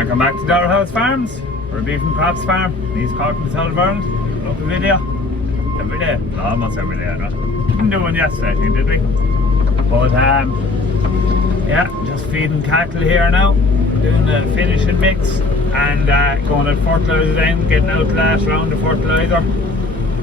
Welcome back to Drought Farms. We're a beef and crops farm in East Cork in the south of Ireland. Look, a video every day, almost every day. Didn't do one yesterday, I think, did we? But yeah, just feeding cattle here now. Doing the finishing mix and going at fertilizer then, getting out the last round of fertilizer.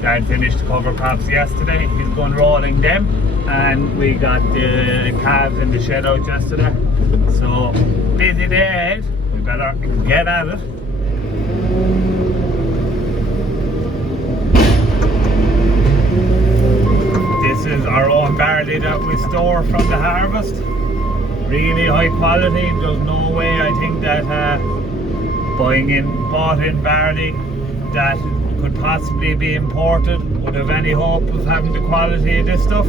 Dad finished the cover crops yesterday. He's going rolling them, and we got the calves in the shed out yesterday. So busy day ahead. We better get at it. This is our own barley that we store from the harvest. Really high quality. There's no way I think that bought in barley that could possibly be imported would have any hope of having the quality of this stuff.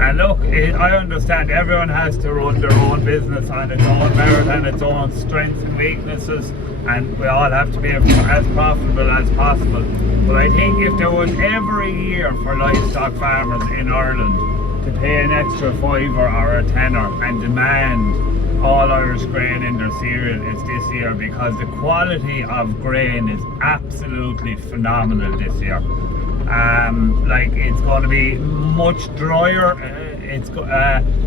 And look, I understand everyone has to run their own business on its own merit and its own strengths and weaknesses, and we all have to be as profitable as possible. But I think if there was ever a year for livestock farmers in Ireland to pay an extra £5 or a tenner and demand all Irish grain in their cereal, it's this year, because the quality of grain is absolutely phenomenal this year. Like, it's going to be much drier.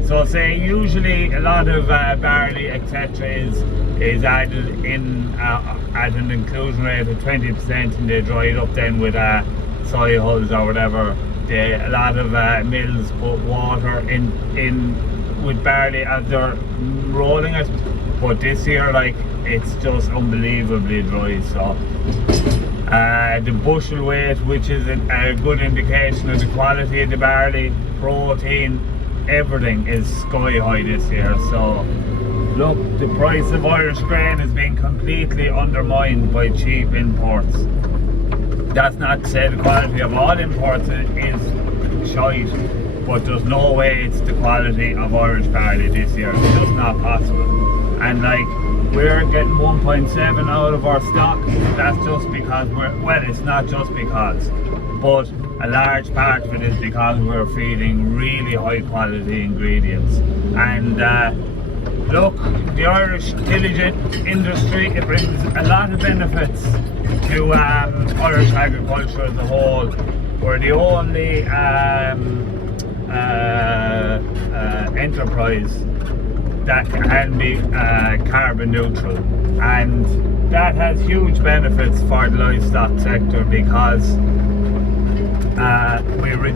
So say usually a lot of barley etc is added in at an inclusion rate of 20%, and they dry it up then with soy hulls or whatever. A lot of mills put water in with barley as they're rolling it, but this year, like, it's just unbelievably dry. So the bushel weight, which is a good indication of the quality of the barley, protein, everything is sky high this year. So look, the price of Irish grain has been completely undermined by cheap imports. That's not to say the quality of all imports is shite, but there's no way it's the quality of Irish barley this year. It's just not possible. And like, we're getting 1.7 out of our stock. That's just because it's not just because, but a large part of it is because we're feeding really high quality ingredients. And look, the Irish tillage industry, it brings a lot of benefits to Irish agriculture as a whole. We're the only enterprise that can be carbon neutral, and that has huge benefits for the livestock sector, because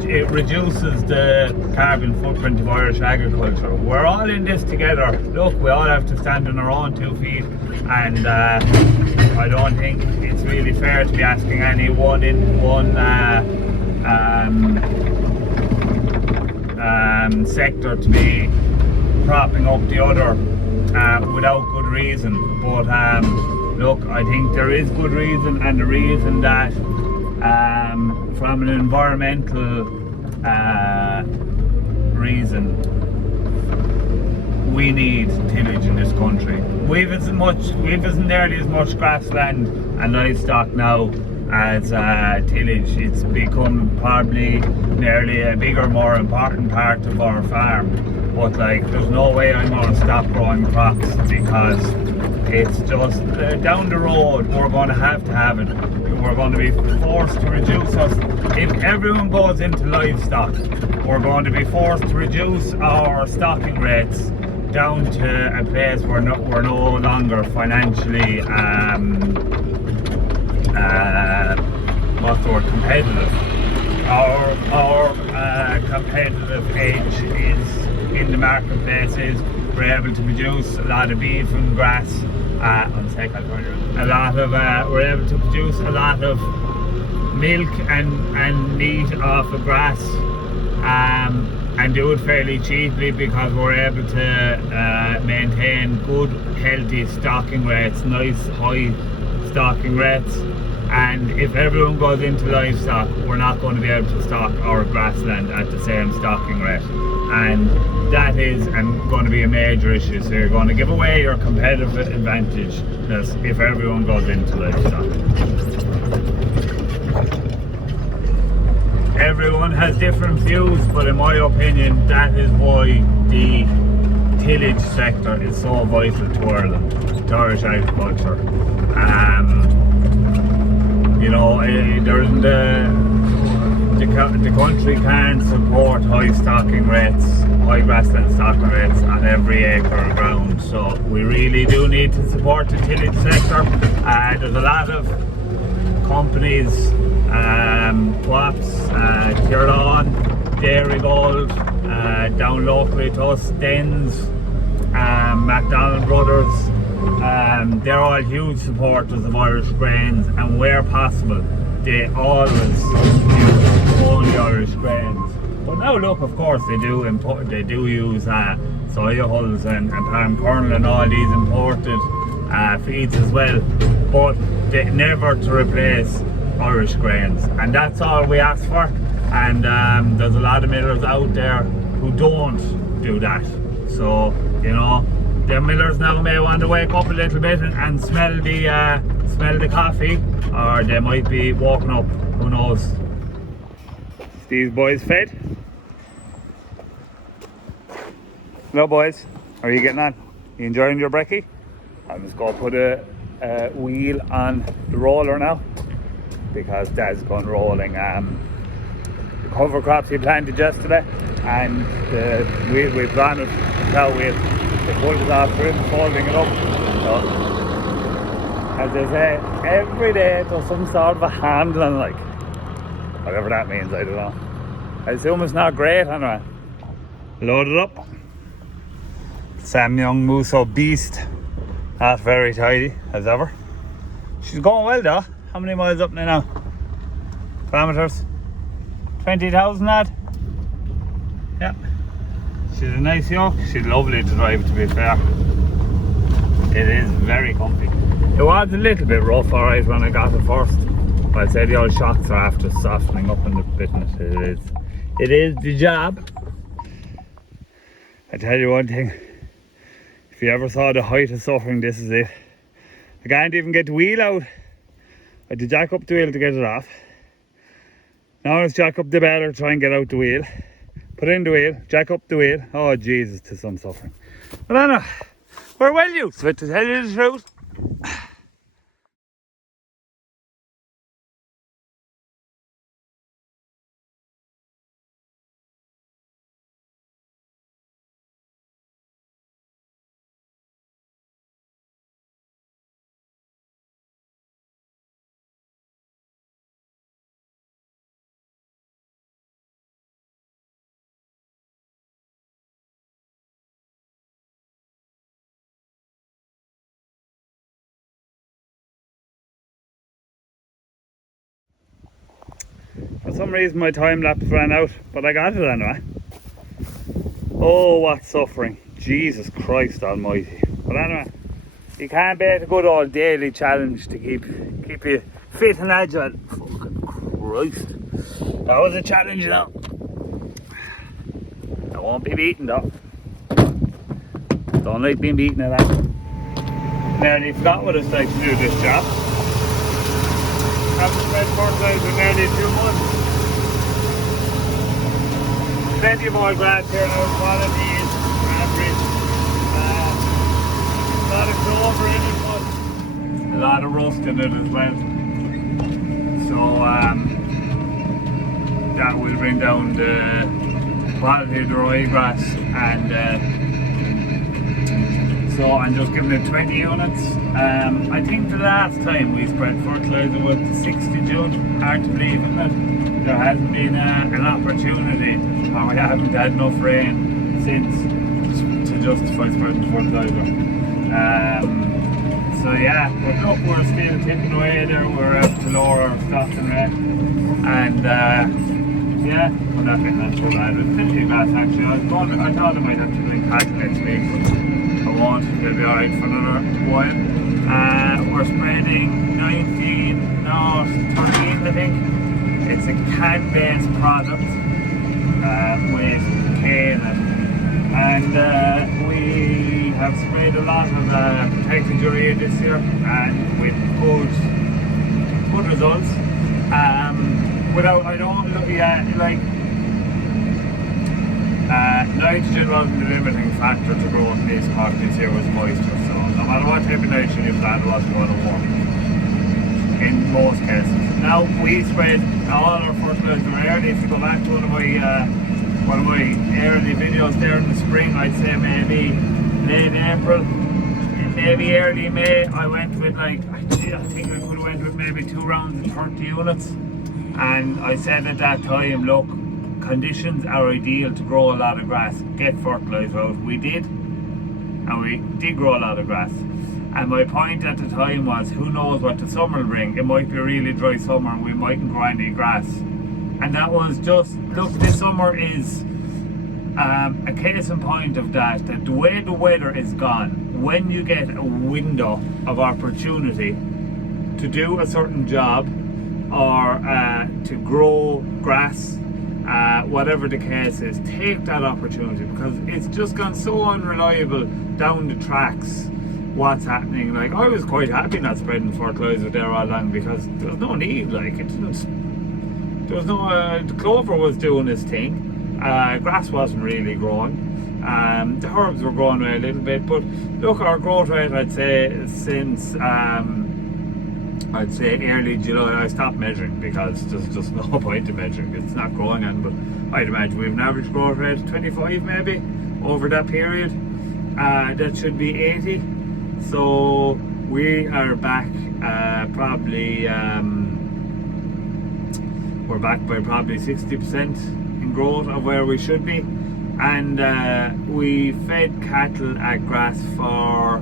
it reduces the carbon footprint of Irish agriculture. We're all in this together. Look, we all have to stand on our own 2 feet, and I don't think it's really fair to be asking any one sector to be propping up the other without good reason. But look, I think there is good reason, and the reason that from an environmental reason, we need tillage in this country. We've nearly as much grassland and livestock now as tillage. It's become probably nearly a bigger, more important part of our farm. But like, there's no way I'm going to stop growing crops, because it's just down the road we're going to have it. We're going to be forced to reduce us. If everyone goes into livestock, we're going to be forced to reduce our stocking rates down to a place where we're no longer financially competitive. Our competitive edge is in the marketplaces. We're able to produce a lot of beef and grass. We're able to produce a lot of milk and meat off of grass, and do it fairly cheaply, because we're able to maintain good, healthy stocking rates, nice high stocking rates. And if everyone goes into livestock, we're not going to be able to stock our grassland at the same stocking rate, and that is going to be a major issue. So you're going to give away your competitive advantage if everyone goes into livestock. Everyone has different views, but in my opinion, that is why the tillage sector is so vital to Ireland, to Irish agriculture. You know, there isn't the country can't support high stocking rates, high grassland stocking rates on every acre of ground. So we really do need to support the tillage sector. There's a lot of companies, Co-ops, Tyrone, Dairy Gold, down locally to us, Dens, McDonald Brothers. They're all huge supporters of Irish grains, and where possible they always use only Irish grains. But now look, of course they do use soya hulls and palm kernel and all these imported feeds as well, but they never to replace Irish grains, and that's all we ask for. And there's a lot of millers out there who don't do that. So, you know, the millers now may want to wake up a little bit and smell the coffee, or they might be walking up, who knows. These boys fed? Hello boys, how are you getting on? You enjoying your brekkie? I'm just going to put a wheel on the roller now, because Dad's gone rolling the cover crops he planted yesterday, and the wheel we planted, that wheel, they pulled it off for him, folding it up. So, as they say, every day there's some sort of a handling, like, whatever that means, I don't know. I assume it's not great anyway. Load it up. Sam Young Muso Beast, not very tidy as ever. She's going well though. How many miles up now? Kilometers? 20,000 lad? Yeah. She's a nice yoke. She's lovely to drive, to be fair. It is very comfy. It was a little bit rough, alright, when I got it first. But I'd say the old shocks are after softening up and bitting it. It is the job. I tell you one thing. If you ever saw the height of suffering, this is it. I can't even get the wheel out. I had to jack up the wheel to get it off. Now let's jack up the baler, try and get out the wheel. Put in the wheel, jack up the wheel. Oh Jesus, to some suffering. But I know, we're well used to it, to tell you the truth. For some reason my time-lapse ran out, but I got it anyway. Oh, what suffering. Jesus Christ almighty. But anyway, you can't beat a good old daily challenge to keep you fit and agile. Fucking Christ. That was a challenge now. I won't be beaten though. Don't like being beaten at that. Nearly forgot what it's like to do this job. Haven't spent fertilizer nearly 2 months. Plenty of oil grass here now, quality is average. A lot of clover in it, but a lot of rust in it as well. So that will bring down the quality of the ryegrass, and so I'm just giving it 20 units. I think the last time we spread fertilizer was the 6th of June. Hard to believe, isn't it? There hasn't been an opportunity, and we haven't had enough rain since to justify spreading fertilizer. So yeah, but look, we're still tipping away there. We're out to lower our stocking rate, and yeah, we're not getting that too bad. It's plenty of grass actually. I thought I might have to drink cotton next week, but I won't. It'll be alright for another while. We're spreading 19, no, 13 I think. It's a can-based product with cane, and we have sprayed a lot of protected urea this year, and with good results. I don't look at like 9 nitrogen wasn't the limiting factor to growing these crops this year, was moisture. So no matter what type of nitrogen you plant, it wasn't going to work in most cases. Now we spread all our fertilizer early. If you go back to one of my early videos there in the spring, I'd say maybe late April, maybe early May, I went with like, I think I could have went with maybe 2 rounds of 30 units. And I said at that time, look, conditions are ideal to grow a lot of grass, get fertilizer out. We did, and we did grow a lot of grass. And my point at the time was, who knows what the summer will bring. It might be a really dry summer and we mightn't grow any grass. And that was just, look, this summer is a case in point of that the way the weather is gone, when you get a window of opportunity to do a certain job or to grow grass, whatever the case is, take that opportunity, because it's just gone so unreliable down the tracks what's happening. Like, I was quite happy not spreading fertilizer there all along, because there was no need. Like, it didn't, there was no, the clover was doing its thing, grass wasn't really growing, the herbs were growing a little bit, but look, our growth rate, I'd say since I'd say early July, I stopped measuring because there's just no point in measuring. It's not growing on, but I'd imagine we have an average growth rate of 25 maybe over that period. That should be 80. So we are back probably, we're back by probably 60% in growth of where we should be. And we fed cattle at grass for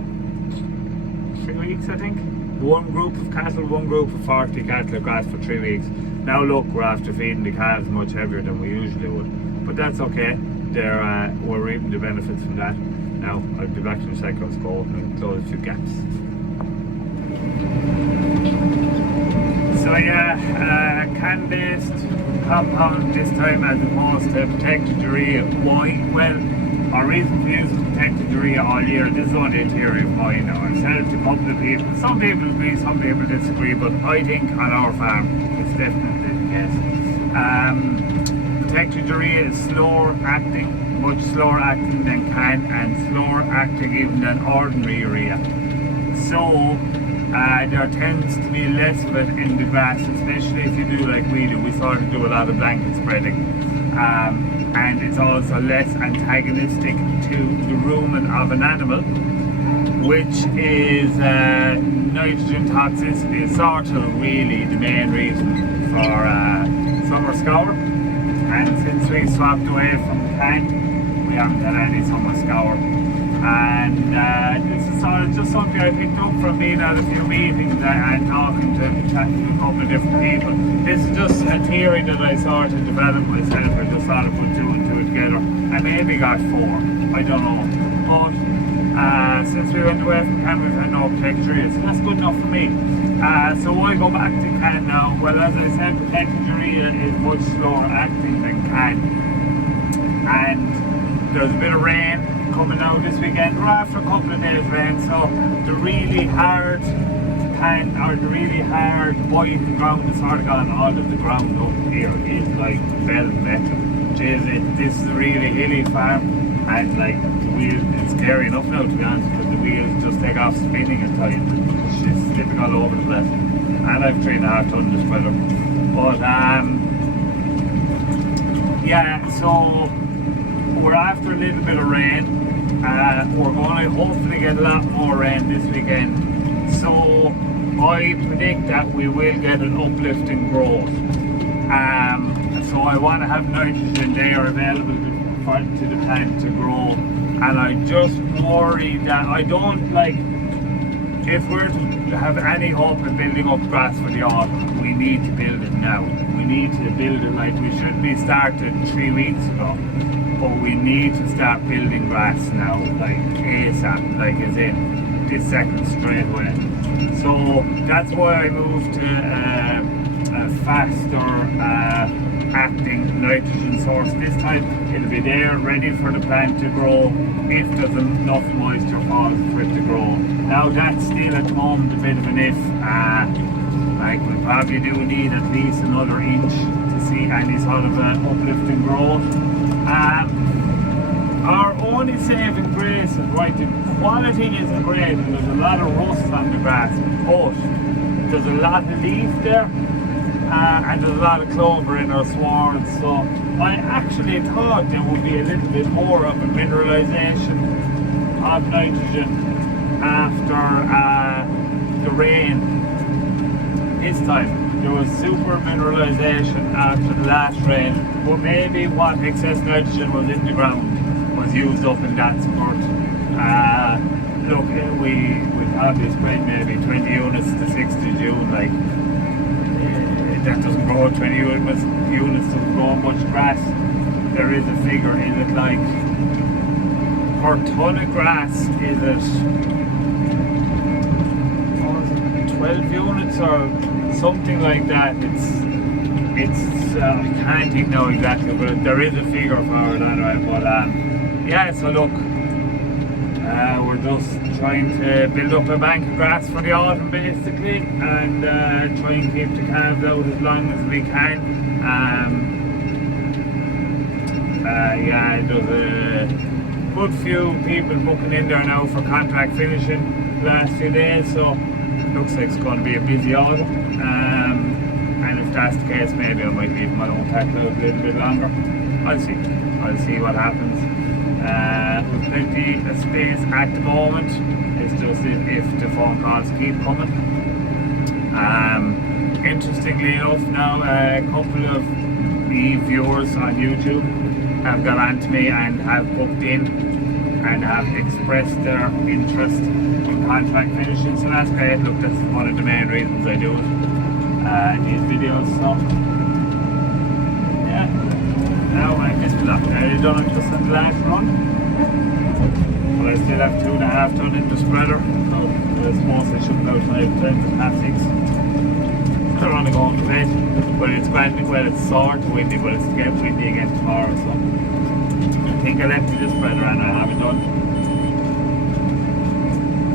3 weeks, I think. One group of cattle, one group of 40 cattle at grass for 3 weeks. Now look, we're after feeding the calves much heavier than we usually would, but that's okay. We're reaping the benefits from that. Now I'll be back in a second. Let's go and close a few gaps. So yeah, can-based compound this time as opposed to protected urea. Why? Well, our reason for using protected urea all year, this is only a theory of mine now. I've said it to a couple of people. Some people agree, some people disagree, but I think on our farm it's definitely the case. Protected urea is slower acting, much slower acting than can, and slower acting even than ordinary urea. So there tends to be less of it in the grass, especially if you do like we do. We sort of do a lot of blanket spreading. And it's also less antagonistic to the rumen of an animal, which is nitrogen toxicity is sort of really the main reason for summer scour. And since we swapped away from the can, we haven't had any summer scour. And this is sort of just something I picked up from being at a few meetings and talking to a couple of different people. This is just a theory that I sort of developed myself. I just sort of put 2 and 2 together. I maybe got 4, I don't know. But since we went away from can, we've had no protected urea, so that's good enough for me. So why go back to can now? Well, as I said, protected urea is much slower acting than can. And there's a bit of rain coming out this weekend. We're after a couple of days rain, so the really hard pan or the really hard boiling ground is sort of gone. All of the ground up here is like velvet. Jeez, this is a really hilly farm, and like the wheel, it's scary enough now to be honest, because the wheels just take off spinning at times. It's slipping all over the place. And I've 3.5 ton this weather. But yeah, so we're after a little bit of rain. We're going to hopefully get a lot more rain this weekend. So I predict that we will get an uplift in growth. So I want to have nitrogen there available to the plant to grow. And I just worry that I don't like, if we're to have any hope of building up grass for the autumn, we need to build it now. We need to build it like we should be started 3 weeks ago. But we need to start building grass now, like ASAP, like as in this second straight away. So that's why I moved to a faster acting nitrogen source. This time it'll be there ready for the plant to grow if there's enough moisture falls for it to grow. Now that's still at the moment a bit of an if. Like we probably do need at least another inch to see any sort of uplift in growth. only saving grace is right. The quality isn't great, and there's a lot of rust on the grass, but there's a lot of leaf there, and there's a lot of clover in our swards. So I actually thought there would be a little bit more of a mineralization of nitrogen after the rain this time. There was super mineralization after the last rain, but maybe what excess nitrogen was in the ground was used up in that spurt. Look, we probably sprayed maybe 20 units to 60 June, like that doesn't grow 20 units doesn't grow much grass. There is a figure, is it like per ton of grass, is it 12 units or something like that? It's I can't think now exactly, but there is a figure for it anyway. But yeah, so look, we're just trying to build up a bank of grass for the autumn basically, and try and keep the calves out as long as we can. Yeah, there's a good few people booking in there now for contract finishing the last few days, so looks like it's going to be a busy autumn. And if that's the case, maybe I might leave my own tackle a little bit longer. I'll see what happens. There's plenty of space at the moment. It's just if the phone calls keep coming. Interestingly enough, now a couple of the viewers on YouTube have got onto me and have booked in and have expressed their interest in contract finishing, so that's great. Look, that's one of the main reasons I do it, these videos. So yeah, now I guess we're not nearly done it just on the last run, but I still have 2.5 ton in the spreader, so I suppose I should be outside 10:30. They're only going to 8, but it's grand. Well, it's sort of windy, but it's getting windy again tomorrow, so I think I'll empty the spreader and I have it done.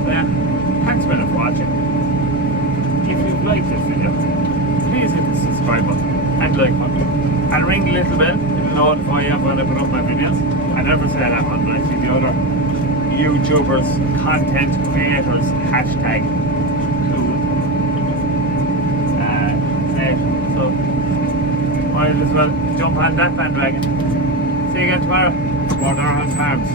So yeah, thanks for watching. If you've liked this video, please hit the subscribe button and like button and ring the little bell. It'll notify you when I put up my videos. I never say that one, but I see the other YouTubers, content creators, hashtag cool. So might as well jump on that bandwagon. See you again tomorrow. More Drought Farms.